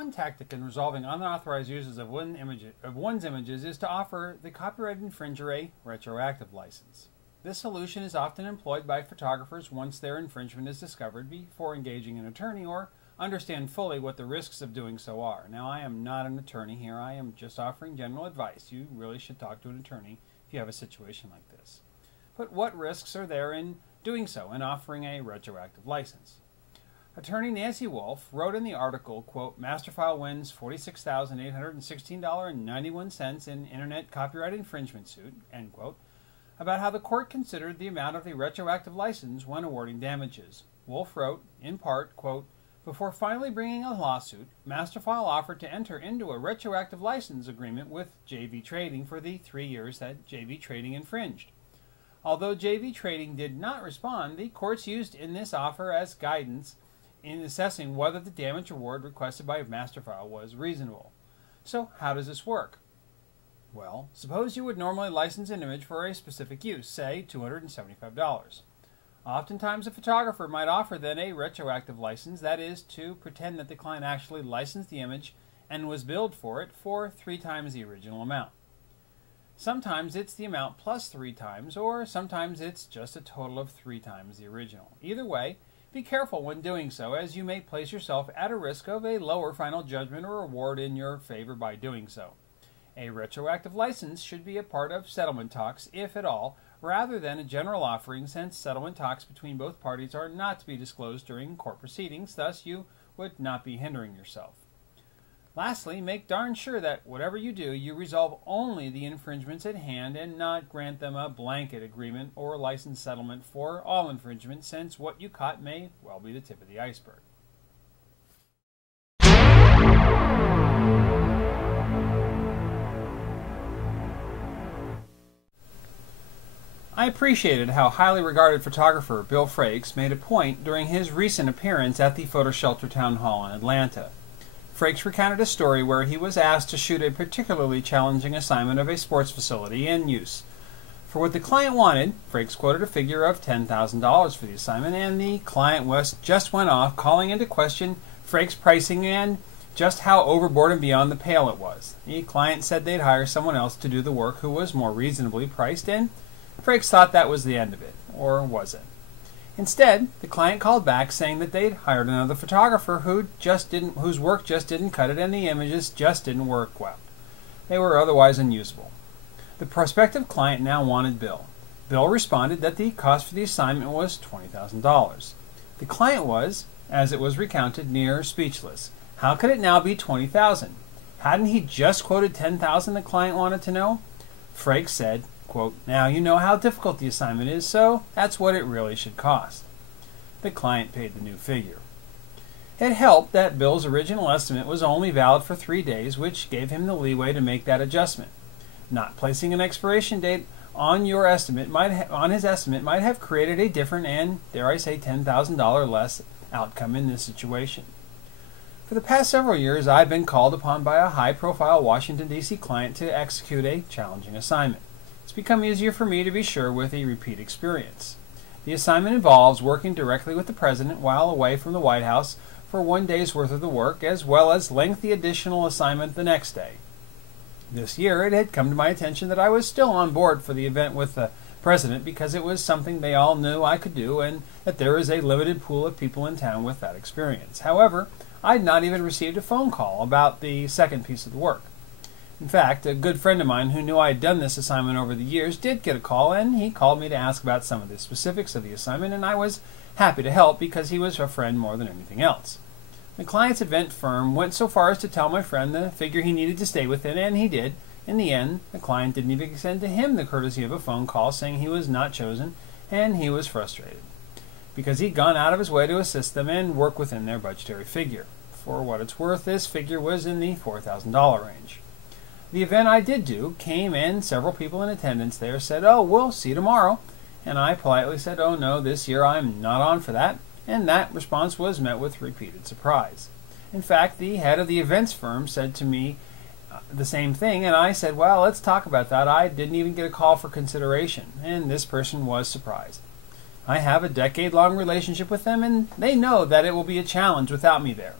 One tactic in resolving unauthorized uses of one's images is to offer the copyright infringer a retroactive license. This solution is often employed by photographers once their infringement is discovered before engaging an attorney or understand fully what the risks of doing so are. Now, I am not an attorney here. I am just offering general advice. You really should talk to an attorney if you have a situation like this. But what risks are there in doing so and offering a retroactive license? Attorney Nancy Wolf wrote in the article, quote, "Masterfile wins $46,816.91 in internet copyright infringement suit," end quote, about how the court considered the amount of the retroactive license when awarding damages. Wolf wrote, in part, quote, "Before finally bringing a lawsuit, Masterfile offered to enter into a retroactive license agreement with JV Trading for the 3 years that JV Trading infringed. Although JV Trading did not respond, the courts used in this offer as guidance in assessing whether the damage award requested by Masterfile was reasonable." So how does this work? Well, suppose you would normally license an image for a specific use, say $275. Oftentimes a photographer might offer then a retroactive license, that is, to pretend that the client actually licensed the image and was billed for it for 3 times the original amount. Sometimes it's the amount plus 3 times, or sometimes it's just a total of 3 times the original. Either way, be careful when doing so, as you may place yourself at a risk of a lower final judgment or award in your favor by doing so. A retroactive license should be a part of settlement talks, if at all, rather than a general offering, since settlement talks between both parties are not to be disclosed during court proceedings, thus you would not be hindering yourself. Lastly, make darn sure that whatever you do, you resolve only the infringements at hand and not grant them a blanket agreement or license settlement for all infringements, since what you caught may well be the tip of the iceberg. I appreciated how highly regarded photographer Bill Frakes made a point during his recent appearance at the PhotoShelter Town Hall in Atlanta. Frakes recounted a story where he was asked to shoot a particularly challenging assignment of a sports facility in use. For what the client wanted, Frakes quoted a figure of $10,000 for the assignment, and the client just went off, calling into question Frakes' pricing and just how overboard and beyond the pale it was. The client said they'd hire someone else to do the work who was more reasonably priced, and Frakes thought that was the end of it. Or was it? Instead, the client called back saying that they'd hired another photographer whose work just didn't cut it and the images just didn't work well. They were otherwise unusable. The prospective client now wanted Bill. Bill responded that the cost for the assignment was $20,000. The client was, as it was recounted, near speechless. How could it now be $20,000? Hadn't he just quoted $10,000, the client wanted to know? Frakes said, quote, "Now you know how difficult the assignment is, so that's what it really should cost." The client paid the new figure. It helped that Bill's original estimate was only valid for 3 days, which gave him the leeway to make that adjustment. Not placing an expiration date on his estimate might have created a different and, dare I say, $10,000 less outcome in this situation. For the past several years, I've been called upon by a high-profile Washington, D.C. client to execute a challenging assignment. It's become easier for me to be sure with a repeat experience. The assignment involves working directly with the president while away from the White House for 1 day's worth of the work, as well as lengthy additional assignment the next day. This year, it had come to my attention that I was still on board for the event with the president because it was something they all knew I could do and that there is a limited pool of people in town with that experience. However, I'd not even received a phone call about the second piece of the work. In fact, a good friend of mine who knew I had done this assignment over the years did get a call, and he called me to ask about some of the specifics of the assignment, and I was happy to help because he was a friend more than anything else. The client's event firm went so far as to tell my friend the figure he needed to stay within, and he did. In the end, the client didn't even extend to him the courtesy of a phone call saying he was not chosen, and he was frustrated because he'd gone out of his way to assist them and work within their budgetary figure. For what it's worth, this figure was in the $4,000 range. The event I did do came, and several people in attendance there said, "Oh, we'll see you tomorrow." And I politely said, "Oh no, this year I'm not on for that." And that response was met with repeated surprise. In fact, the head of the events firm said to me the same thing, and I said, "Well, let's talk about that. I didn't even get a call for consideration." And this person was surprised. I have a decade-long relationship with them, and they know that it will be a challenge without me there.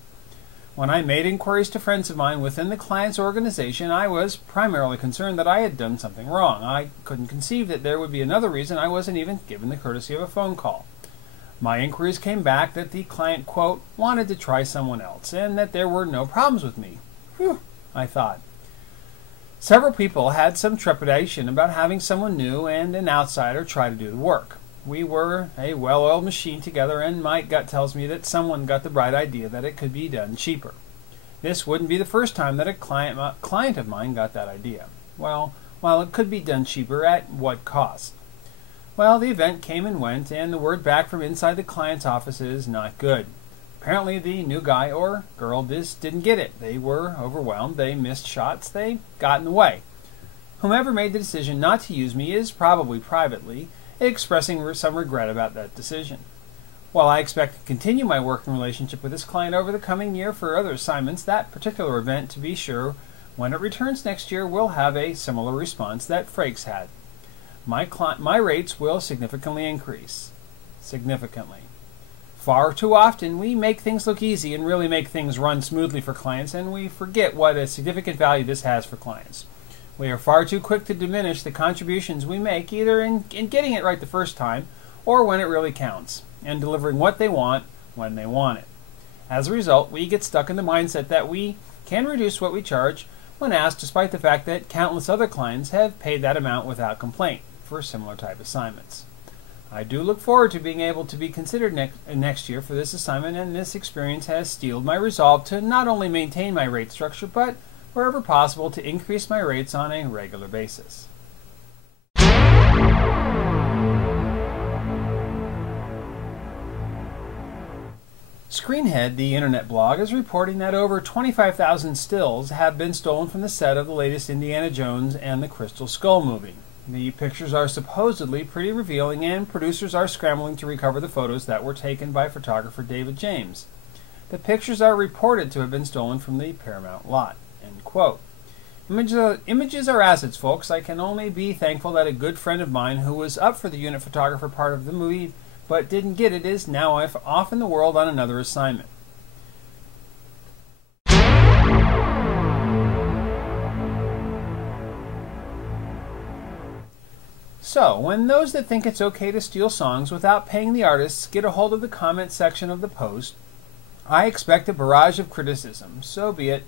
When I made inquiries to friends of mine within the client's organization, I was primarily concerned that I had done something wrong. I couldn't conceive that there would be another reason I wasn't even given the courtesy of a phone call. My inquiries came back that the client, quote, wanted to try someone else, and that there were no problems with me. Whew, I thought. Several people had some trepidation about having someone new and an outsider try to do the work. We were a well-oiled machine together, and my gut tells me that someone got the bright idea that it could be done cheaper. This wouldn't be the first time that a client of mine got that idea. Well, while it could be done cheaper, at what cost? Well, the event came and went, and the word back from inside the client's office is not good. Apparently the new guy or girl just didn't get it. They were overwhelmed, they missed shots, they got in the way. Whomever made the decision not to use me is probably privately expressing some regret about that decision. While I expect to continue my working relationship with this client over the coming year for other assignments, that particular event, to be sure, when it returns next year, will have a similar response that Frakes had. My rates will significantly increase. Significantly. Far too often, we make things look easy and really make things run smoothly for clients, and we forget what a significant value this has for clients. We are far too quick to diminish the contributions we make, either in getting it right the first time, or when it really counts, and delivering what they want when they want it. As a result, we get stuck in the mindset that we can reduce what we charge when asked, despite the fact that countless other clients have paid that amount without complaint for similar type assignments. I do look forward to being able to be considered next year for this assignment, and this experience has steeled my resolve to not only maintain my rate structure, but wherever possible to increase my rates on a regular basis. Screenhead, the internet blog, is reporting that over 25,000 stills have been stolen from the set of the latest Indiana Jones and the Crystal Skull movie. The pictures are supposedly pretty revealing, and producers are scrambling to recover the photos that were taken by photographer David James. The pictures are reported to have been stolen from the Paramount lot. End quote. Images are assets, folks. I can only be thankful that a good friend of mine who was up for the unit photographer part of the movie but didn't get it is now off in the world on another assignment. So, when those that think it's okay to steal songs without paying the artists get a hold of the comment section of the post, I expect a barrage of criticism. So be it.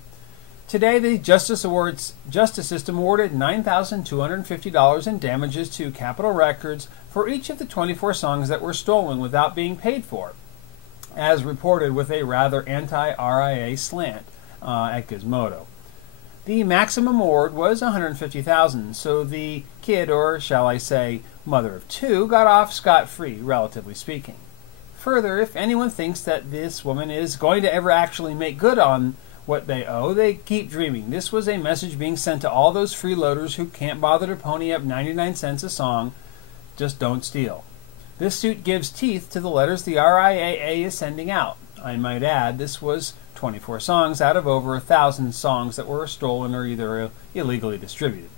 Today, the justice system awarded $9,250 in damages to Capitol Records for each of the 24 songs that were stolen without being paid for, as reported with a rather anti-RIA slant at Gizmodo. The maximum award was $150,000, so the kid, or shall I say, mother of two, got off scot-free, relatively speaking. Further, if anyone thinks that this woman is going to ever actually make good on what they owe, they keep dreaming. This was a message being sent to all those freeloaders who can't bother to pony up 99 cents a song. Just don't steal. This suit gives teeth to the letters the RIAA is sending out. I might add, this was 24 songs out of over 1,000 songs that were stolen or either illegally distributed.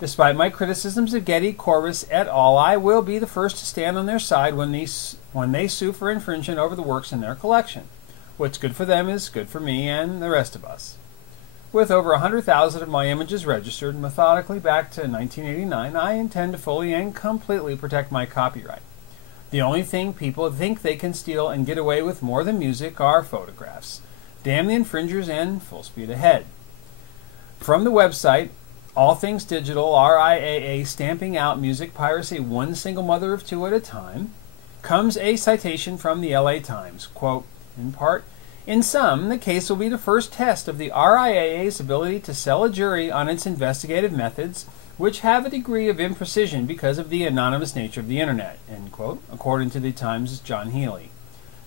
Despite my criticisms of Getty, Corvus, et al., I will be the first to stand on their side when they sue for infringement over the works in their collection. What's good for them is good for me and the rest of us. With over 100,000 of my images registered methodically back to 1989, I intend to fully and completely protect my copyright. The only thing people think they can steal and get away with more than music are photographs. Damn the infringers and full speed ahead. From the website, All Things Digital, RIAA stamping out music piracy one single mother of two at a time, comes a citation from the LA Times, quote, in part, "In sum, the case will be the first test of the RIAA's ability to sell a jury on its investigative methods, which have a degree of imprecision because of the anonymous nature of the internet," end quote, according to the Times' John Healy.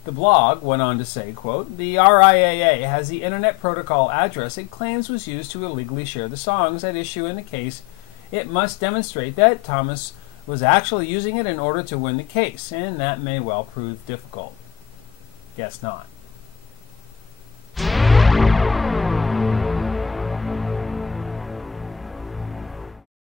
The blog went on to say, quote, "The RIAA has the internet protocol address it claims was used to illegally share the songs at issue in the case. It must demonstrate that Thomas was actually using it in order to win the case, and that may well prove difficult." Guess not.